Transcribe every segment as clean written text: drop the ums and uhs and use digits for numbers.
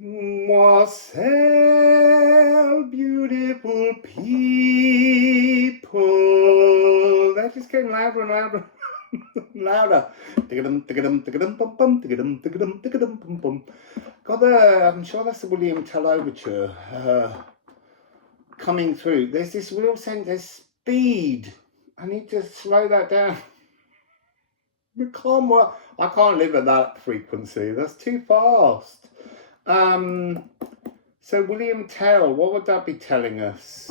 Wassail, beautiful people. That just came louder and louder. Louder. I'm sure that's the William Tell overture coming through. There's this real sense, there's speed. I need to slow that down. I can't live at that frequency. That's too fast. So William Tell, what would that be telling us?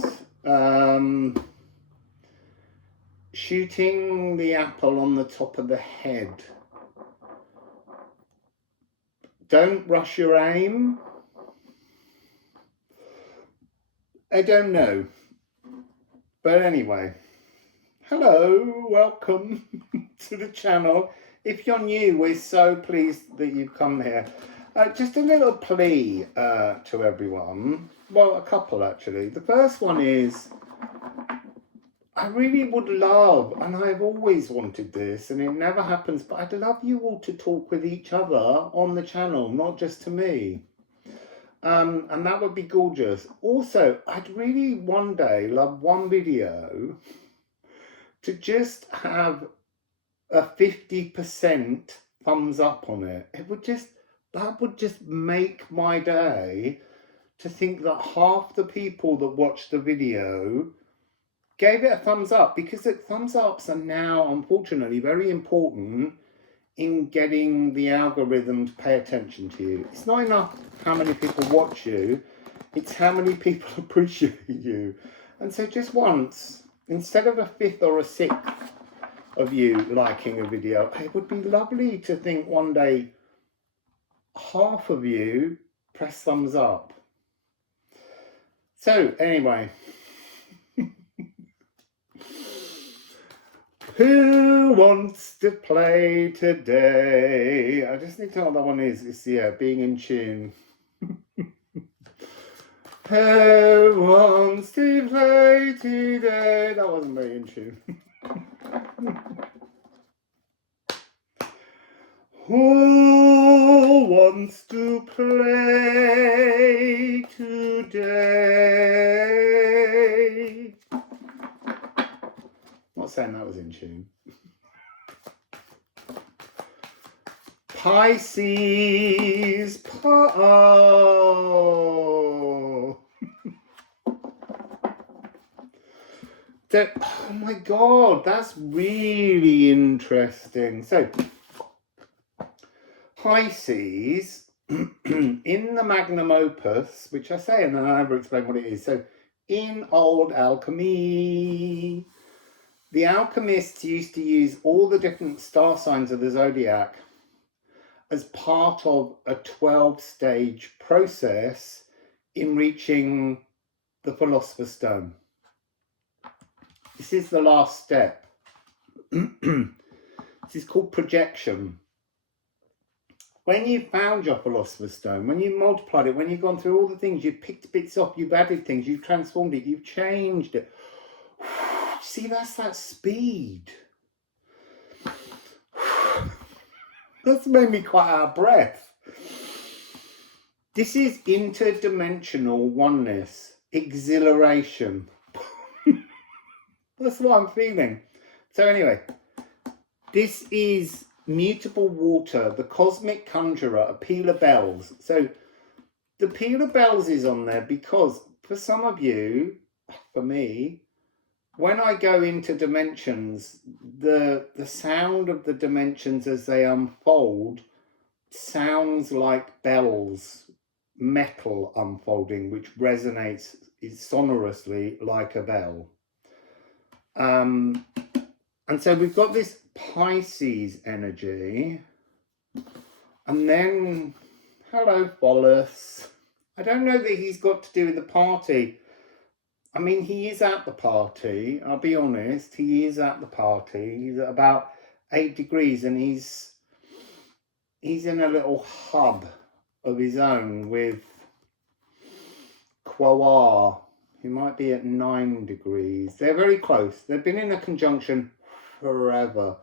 Shooting the apple on the top of the head. Don't rush your aim. I don't know. But anyway, hello, welcome to the channel. If you're new, we're so pleased that you've come here. Just a little plea to everyone. Well, a couple actually. The first one is, I really would love, and I've always wanted this, and it never happens, but I'd love you all to talk with each other on the channel, not just to me. And that would be gorgeous. Also, I'd really one day love one video to just have a 50% thumbs up on it. That would just make my day, to think that half the people that watched the video gave it a thumbs up, because thumbs ups are now unfortunately very important in getting the algorithm to pay attention to you. It's not enough how many people watch you, it's how many people appreciate you. And so just once, instead of a fifth or a sixth of you liking a video, it would be lovely to think one day half of you press thumbs up. So anyway, who wants to play today? I just need to know what that one is. It's, yeah, being in tune. Who wants to play today? That wasn't very in tune. Who wants to play today? Not saying that was in tune. Pisces. Oh. Oh my God, that's really interesting. So, Pisces, in the magnum opus, which I say and then I never explain what it is. So, in old alchemy, the alchemists used to use all the different star signs of the zodiac as part of a 12-stage process in reaching the Philosopher's Stone. This is the last step. This is called projection. When you found your Philosopher's Stone, when you multiplied it, when you've gone through all the things, you've picked bits off, you've added things, you've transformed it, you've changed it. See, that's that speed. That's made me quite out of breath. This is interdimensional oneness, exhilaration. That's what I'm feeling. So anyway, this is mutable water, the cosmic conjurer, a peal of bells. So the peal of bells is on there because for some of you, for me, when I go into dimensions, the sound of the dimensions as they unfold sounds like bells, metal unfolding, which resonates sonorously like a bell. And so we've got this Pisces energy, and then, hello Pholus. I don't know that he's got to do with the party. I mean, he is at the party, I'll be honest, he is at the party. He's at about 8 degrees and he's in a little hub of his own with Quoar. He might be at 9 degrees. They're very close. They've been in a conjunction forever.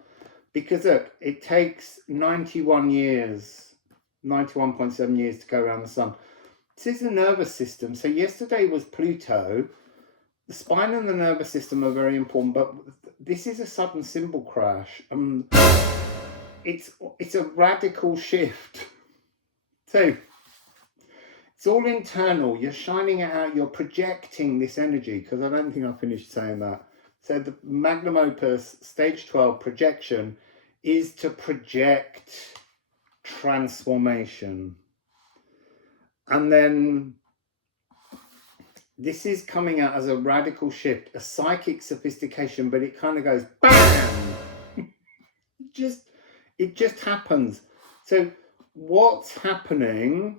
Because look, it takes 91 years, 91.7 years to go around the sun. This is the nervous system. So yesterday was Pluto. The spine and the nervous system are very important, but this is a sudden symbol crash. It's a radical shift. So it's all internal. You're shining it out. You're projecting this energy, because I don't think I finished saying that. So the magnum opus, stage 12, projection, is to project transformation. And then this is coming out as a radical shift, a psychic sophistication, but it kind of goes BAM! It just happens. So what's happening?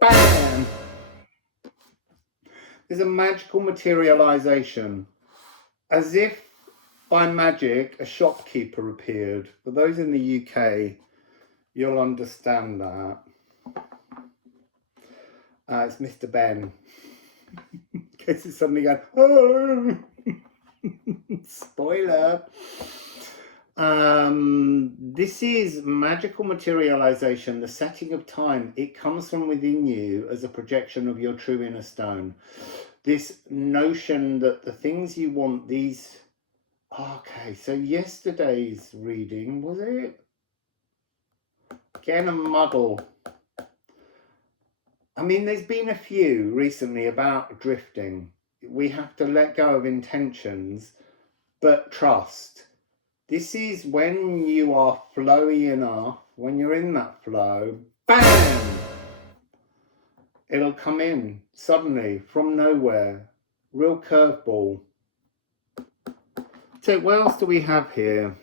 BAM! There's a magical materialization. As if by magic, a shopkeeper appeared. For those in the UK, you'll understand that. It's Mr. Ben. In case it's suddenly going, oh! Spoiler. This is magical materialization, the setting of time. It comes from within you as a projection of your true inner stone. This notion that the things you want, these... Okay, so yesterday's reading, was it? Getting a muddle. I mean, there's been a few recently about drifting. We have to let go of intentions, but trust. This is when you are flowy enough, when you're in that flow, BAM! It'll come in suddenly from nowhere. Real curveball. So what else do we have here?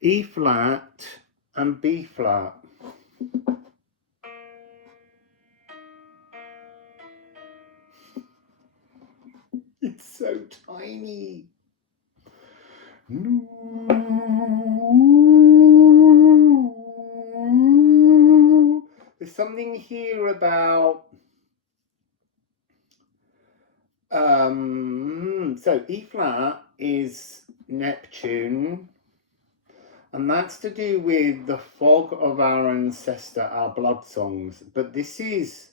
E flat and B flat. It's so tiny. There's something here about so E flat is Neptune, and that's to do with the fog of our ancestor, our blood songs. But this is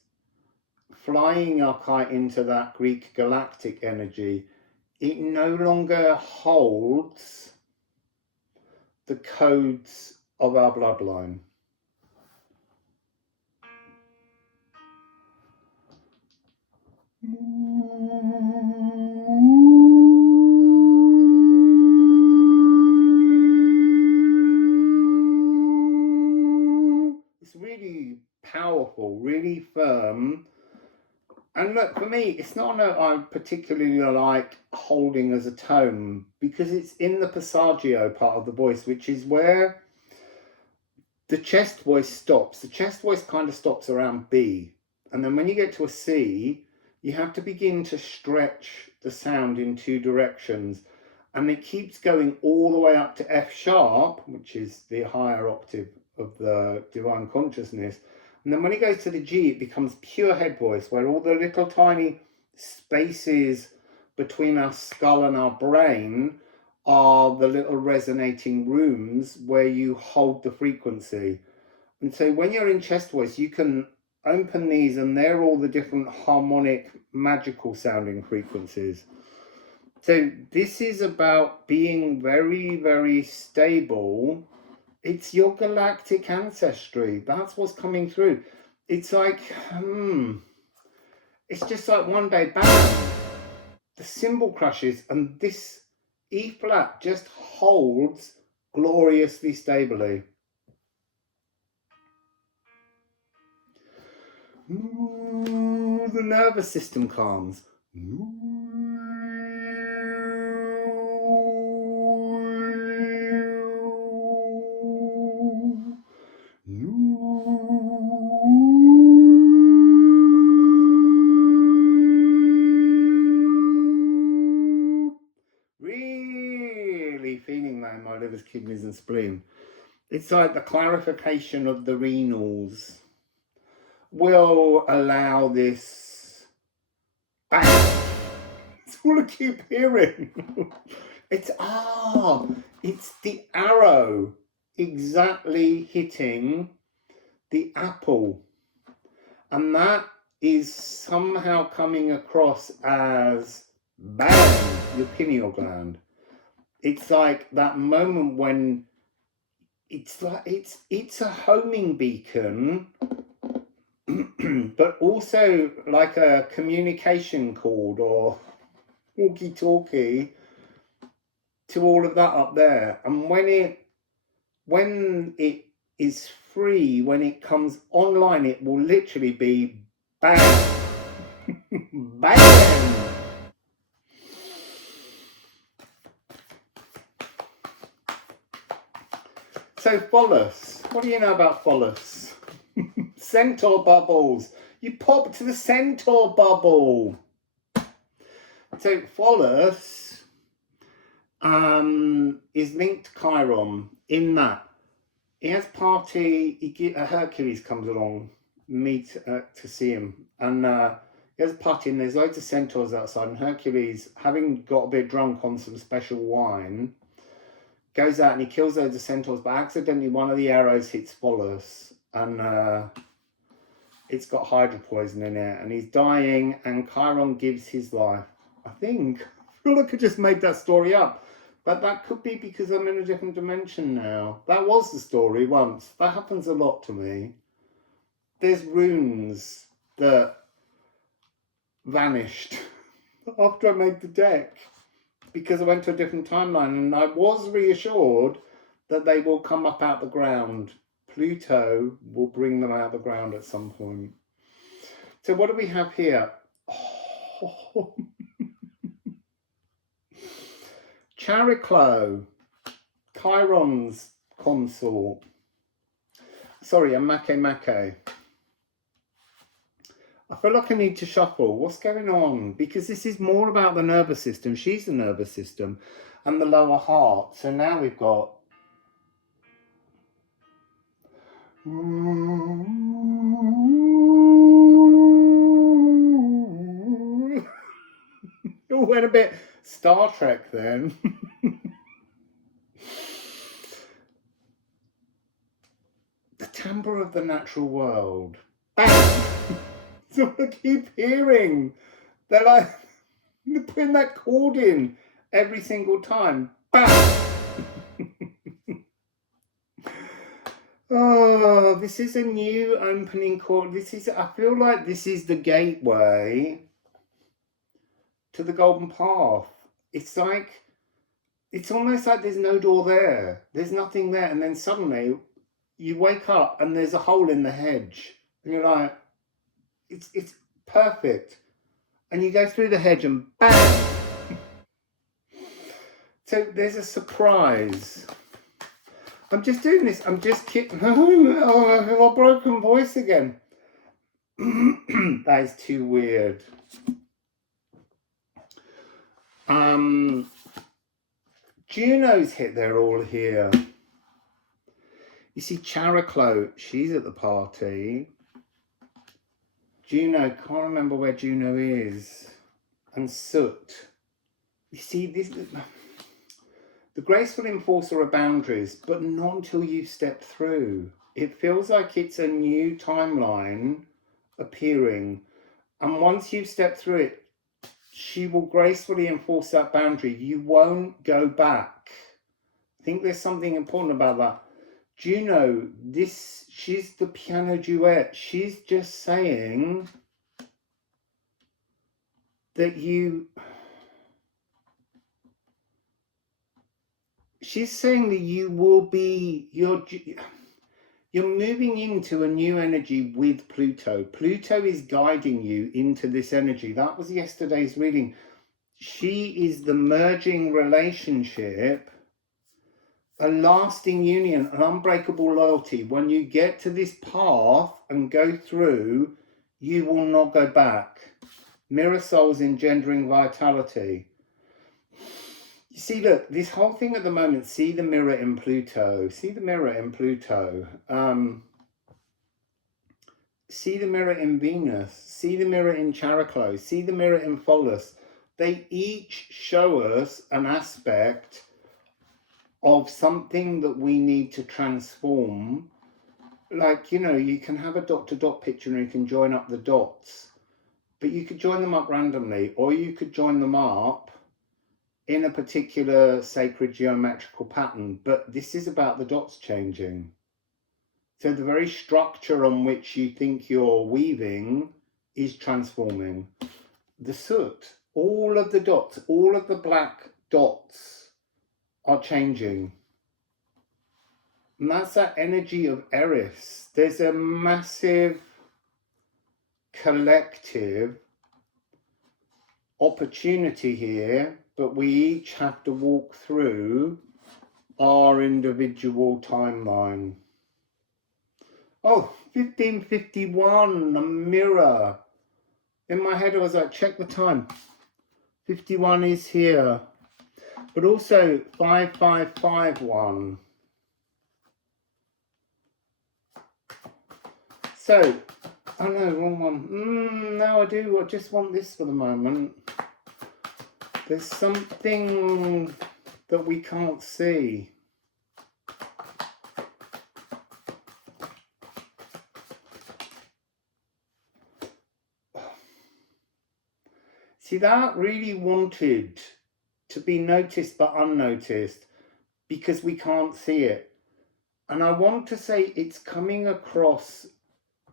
flying our kite into that Greek galactic energy. It no longer holds the codes of our bloodline. It's really powerful, really firm. And look, for me, it's not a note I particularly like holding as a tone, because it's in the passaggio part of the voice, which is where the chest voice stops. The chest voice kind of stops around B. And then when you get to a C, you have to begin to stretch the sound in two directions. And it keeps going all the way up to F sharp, which is the higher octave of the divine consciousness. And then when it goes to the G, it becomes pure head voice, where all the little tiny spaces between our skull and our brain are the little resonating rooms where you hold the frequency. And so when you're in chest voice, you can open these, and they're all the different harmonic, magical sounding frequencies. So this is about being very, very stable. It's your galactic ancestry. That's what's coming through. It's like, it's just like one day, bam, the symbol crashes, and this E flat just holds gloriously stably. The nervous system calms. Really feeling that in my livers, kidneys and spleen. It's like the clarification of the renals will allow this. Bang! It's all I keep hearing. It's the arrow exactly hitting the apple. And that is somehow coming across as bang, your pineal gland. It's like that moment when it's like it's a homing beacon, but also like a communication cord or walkie-talkie to all of that up there. And when it is free, when it comes online, it will literally be bang, bang. So Pholus, what do you know about Pholus? Centaur bubbles. You pop to the centaur bubble. So Pholus is linked to Chiron in that he has party. Hercules comes along, to see him, and he has a party, and there's loads of centaurs outside. And Hercules, having got a bit drunk on some special wine, goes out and he kills loads of centaurs, but accidentally one of the arrows hits Pholus, and it's got hydra poison in it, and he's dying, and Chiron gives his life. I feel like I just made that story up, but that could be because I'm in a different dimension now. That was the story once. That happens a lot to me. There's runes that vanished after I made the deck because I went to a different timeline, and I was reassured that they will come up out the ground. Pluto will bring them out of the ground at some point. So what do we have here? Oh. Chariklo, Chiron's consort. Sorry, a Make. I feel like I need to shuffle. What's going on? Because this is more about the nervous system. She's the nervous system and the lower heart. So now we've got... It went a bit Star Trek then. The timbre of the natural world. Bam! So I keep hearing. They're like, they're putting that chord in every single time. Bam! Oh, this is a new opening chord. I feel like this is the gateway to the golden path. It's almost like there's no door there. There's nothing there. And then suddenly you wake up and there's a hole in the hedge. And you're like, it's perfect. And you go through the hedge and bang! So there's a surprise. I'm just doing this. I'm just kidding. Oh, I've got a broken voice again. That is too weird. Juno's hit. They're all here. You see Chariklo, she's at the party. Juno, can't remember where Juno is. And Soot. You see, the graceful enforcer of boundaries, but not until you step through. It feels like it's a new timeline appearing. And once you step through it, she will gracefully enforce that boundary. You won't go back. I think there's something important about that. Juno, she's the piano duet. She's just saying that she's saying that you will be, you're moving into a new energy with Pluto. Pluto is guiding you into this energy. That was yesterday's reading. She is the merging relationship, a lasting union, an unbreakable loyalty. When you get to this path and go through, you will not go back. Mirror souls engendering vitality. You see, look, this whole thing at the moment, see the mirror in Pluto. See the mirror in Pluto. See the mirror in Venus. See the mirror in Chariklo. See the mirror in Pholus. They each show us an aspect of something that we need to transform like, you know, you can have a dot to dot picture and you can join up the dots, but you could join them up randomly, or you could join them up in a particular sacred geometrical pattern. But this is about the dots changing. So the very structure on which you think you're weaving is transforming. The soot, all of the dots, all of the black dots are changing. And that's that energy of Eris. There's a massive collective opportunity here, but we each have to walk through our individual timeline. Oh, 15:51, a mirror. In my head I was like, check the time. 51 is here. But also 5551. So, oh no, wrong one. No, I do. I just want this for the moment. There's something that we can't see. See, that really wanted to be noticed but unnoticed because we can't see it. And I want to say it's coming across,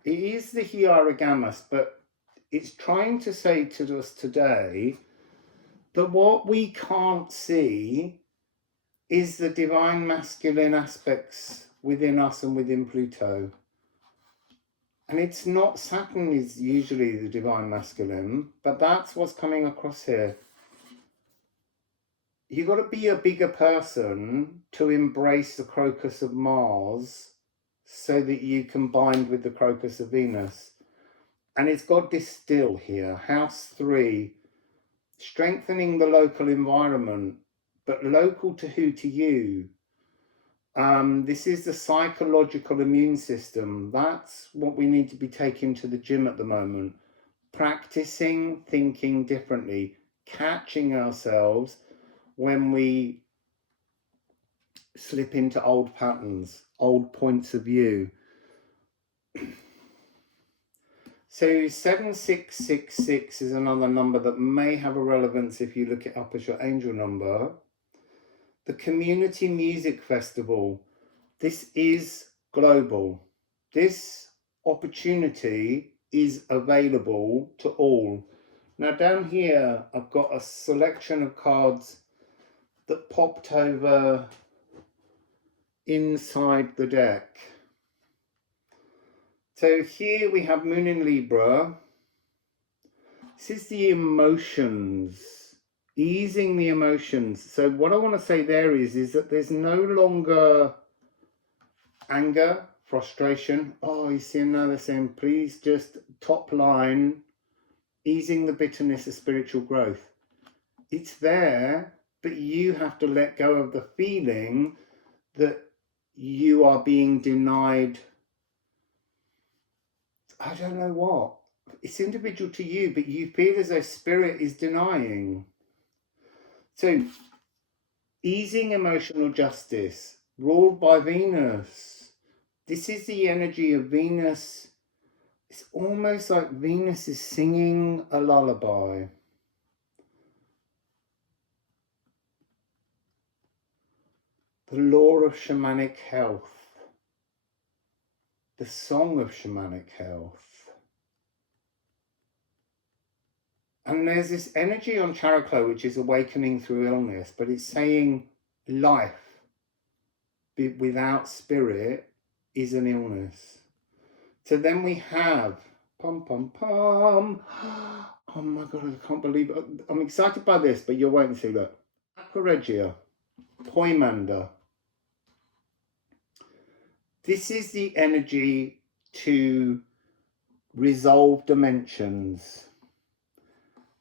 it is the Hierogamos, but it's trying to say to us today that what we can't see is the divine masculine aspects within us and within Pluto. And it's not, Saturn is usually the divine masculine, but that's what's coming across here. You've got to be a bigger person to embrace the crocus of Mars so that you can bind with the crocus of Venus. And it's got this still here, house 3, strengthening the local environment, but local to who? To you. This is the psychological immune system. That's what we need to be taking to the gym at the moment. Practicing thinking differently, catching ourselves when we slip into old patterns, old points of view. So 7666 is another number that may have a relevance if you look it up as your angel number. The Community Music Festival. This is global. This opportunity is available to all. Now down here, I've got a selection of cards that popped over inside the deck. So here we have Moon in Libra. This is the emotions, easing the emotions. So what I want to say there is that there's no longer anger, frustration. Oh, you see another saying, please just top line, easing the bitterness of spiritual growth. It's there, but you have to let go of the feeling that you are being denied. I don't know what. It's individual to you, but you feel as though spirit is denying. So, easing emotional justice, ruled by Venus. This is the energy of Venus. It's almost like Venus is singing a lullaby. The law of shamanic health. The song of shamanic health. And there's this energy on Characlo which is awakening through illness, but it's saying life without spirit is an illness. So then we have pum pum pum. Oh my god, I can't believe it. I'm excited by this, but you'll wait and see. Look, Aqua Regia, Poimander. This is the energy to resolve dimensions.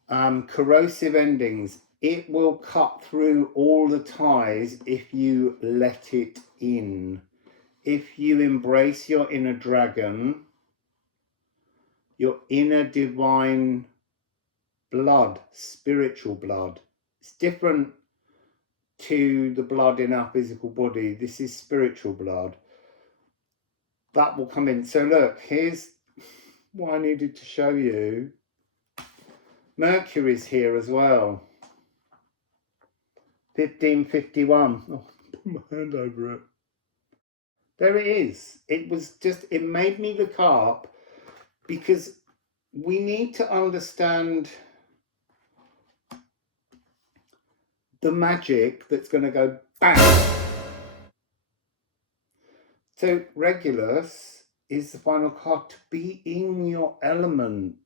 Corrosive endings. It will cut through all the ties if you let it in. If you embrace your inner dragon, your inner divine blood, spiritual blood. It's different to the blood in our physical body. This is spiritual blood. that will come in. So look, here's what I needed to show you. Mercury's here as well. 1551. Oh, put my hand over it. There it is. It was just, it made me look up, because we need to understand the magic that's going to go bang. So Regulus is the final card, to be in your element.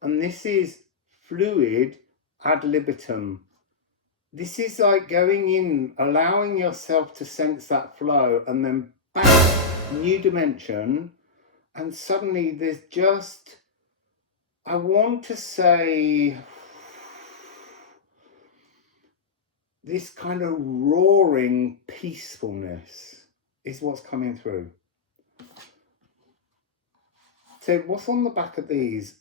And this is fluid ad libitum. This is like going in, allowing yourself to sense that flow, and then bang, new dimension. And suddenly there's just, I want to say, this kind of roaring peacefulness is what's coming through. So what's on the back of these?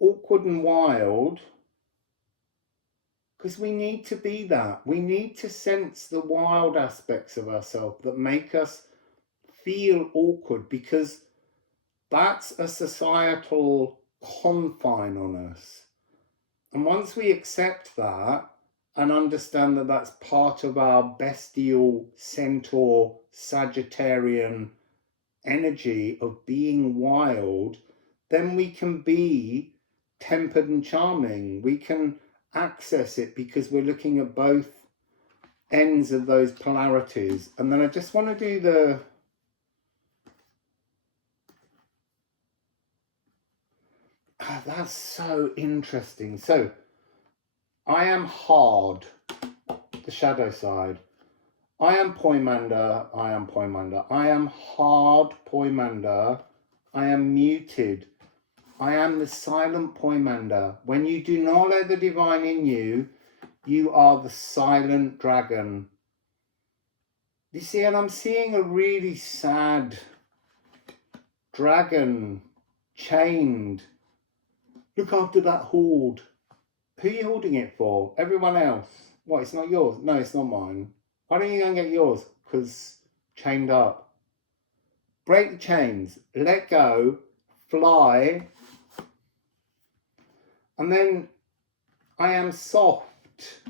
Awkward and wild, because we need to be that. We need to sense the wild aspects of ourselves that make us feel awkward, because that's a societal confine on us. And once we accept that and understand that that's part of our bestial centaur Sagittarian energy of being wild, then we can be tempered and charming. We can access it because we're looking at both ends of those polarities. And then I just want to do the that's so interesting. So I am hard, the shadow side. I am Poimander, I am Poimander. I am hard Poimander. I am muted. I am the silent Poimander. When you do not let the divine in you, you are the silent dragon. You see, and I'm seeing a really sad dragon chained. Look after that hoard. Who are you holding it for? Everyone else. What, it's not yours? No, it's not mine. Why don't you go and get yours? Because chained up. Break the chains. Let go. Fly. And then I am soft.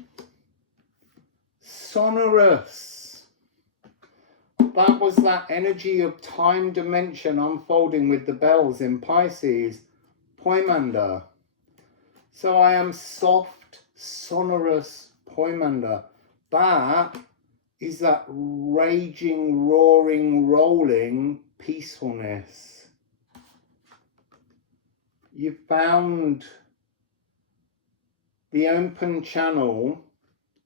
Sonorous. That was that energy of time dimension unfolding with the bells in Pisces. Poimander. So I am soft, sonorous Poimander. That is that raging, roaring, rolling peacefulness. You found the open channel,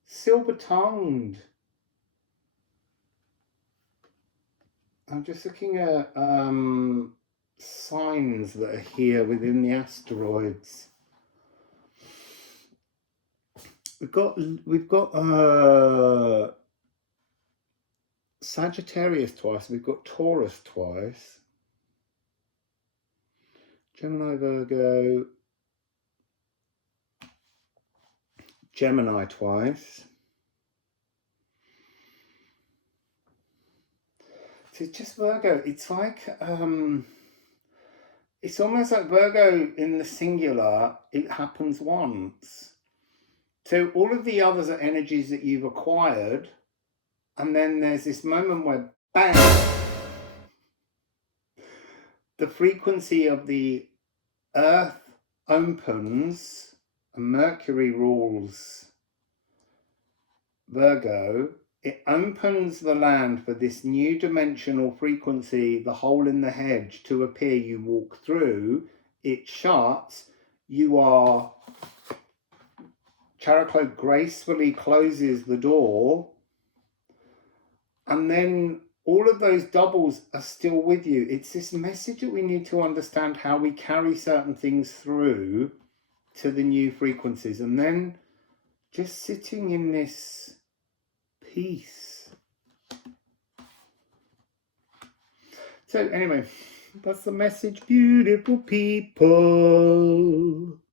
silver-tongued. I'm just looking at signs that are here within the asteroids. We've got Sagittarius twice. We've got Taurus twice. Gemini, Virgo. Gemini twice. So it's just Virgo. It's like it's almost like Virgo in the singular. It happens once. So all of the others are energies that you've acquired, and then there's this moment where bang, the frequency of the earth opens, and Mercury rules Virgo. It opens the land for this new dimensional frequency, the hole in the hedge, to appear. You walk through, it shuts, you are, Characlo gracefully closes the door, and then all of those doubles are still with you. It's this message that we need to understand how we carry certain things through to the new frequencies, and then just sitting in this peace. So anyway, that's the message, beautiful people.